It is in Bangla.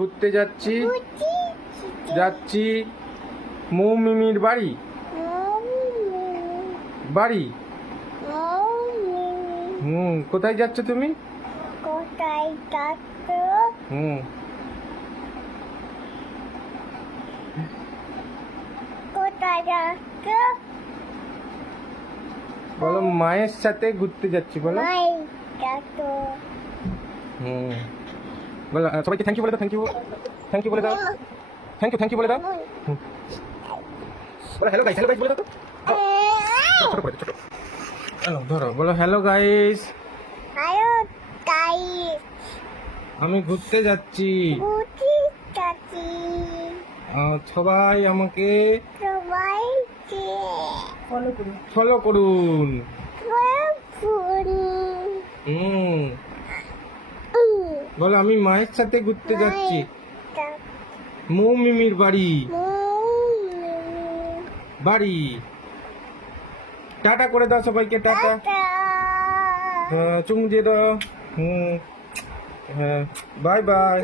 ঘুরতে যাচ্ছি মৌমিমির বাড়ি। কোথায় যাচ্ছ তুমি? বলো মায়ের সাথে ঘুরতে যাচ্ছি বলো। বলো সবাইকে থ্যাংক ইউ বলে দাও। থ্যাংক ইউ বলে দাও। থ্যাংক ইউ বলে দাও। বলো হ্যালো গাইস বলে দাও তো। ছোট করে ছোট। ধরো বলো হ্যালো গাইস। আমি ঘুরতে যাচ্ছি। সবাই আমাকে ফলো করুন। বলো আমি মায়ের সাথে ঘুরতে যাচ্ছি মৌমিমির বাড়ি। টাটা করে দাও সবাইকে। টাটা। চুমু দিয়ে দাও। হ্যাঁ বাই বাই।